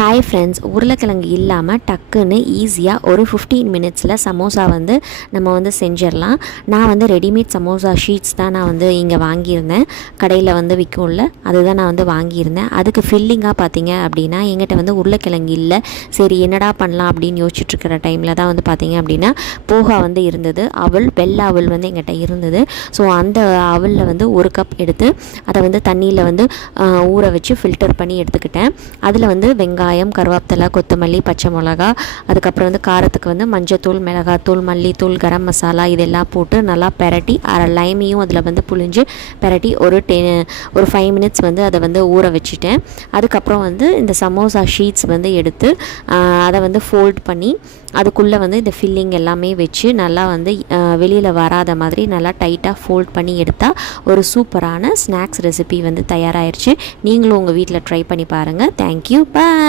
Hi friends, உருளைக்கிழங்கு இல்லாமல் டக்குன்னு ஈஸியாக ஒரு 15 மினிட்ஸில் சமோசா வந்து நம்ம வந்து செஞ்சிடலாம். நான் வந்து ரெடிமேட் சமோசா ஷீட்ஸ் தான் நான் வந்து இங்கே வாங்கியிருந்தேன். கடையில் வந்து விற்கும்ல, அதுதான் நான் வந்து வாங்கியிருந்தேன். அதுக்கு ஃபில்லிங்காக பார்த்தீங்க அப்படின்னா எங்கிட்ட வந்து உருளைக்கிழங்கு இல்லை. சரி என்னடா பண்ணலாம் அப்படின்னு யோசிச்சுட்ருக்கிற டைமில் தான் வந்து பார்த்தீங்க அப்படின்னா போகா வந்து இருந்தது. வெள்ளை அவல் வந்து எங்கிட்ட இருந்தது. ஸோ அந்த அவலில் வந்து 1 கப் எடுத்து அதை வந்து தண்ணியில் வந்து ஊற வச்சு ஃபில்டர் பண்ணி எடுத்துக்கிட்டேன். அதில் வந்து வெங்காயம், கருவேப்பிலை, கொத்தமல்லி, பச்சை மிளகா, அதுக்கப்புறம் வந்து காரத்துக்கு வந்து மஞ்சத்தூள், மிளகாத்தூள், மல்லித்தூள், கரம் மசாலா இதெல்லாம் போட்டு நல்லா பெரட்டி அரை லைமையும் அதில் வந்து புழிஞ்சு பெரட்டி ஒரு 5 மினிட்ஸ் வந்து அதை வந்து ஊற வச்சுட்டேன். அதுக்கப்புறம் வந்து இந்த சமோசா ஷீட்ஸ் வந்து எடுத்து அதை வந்து ஃபோல்ட் பண்ணி அதுக்குள்ளே வந்து இந்த ஃபில்லிங் எல்லாமே வச்சு நல்லா வந்து வெளியில் வராத மாதிரி நல்லா டைட்டாக ஃபோல்ட் பண்ணி எடுத்தால் ஒரு சூப்பரான ஸ்நாக்ஸ் ரெசிபி வந்து தயாராகிடுச்சு. நீங்களும் உங்கள் வீட்டில் ட்ரை பண்ணி பாருங்கள். தேங்க்யூ, பாய்.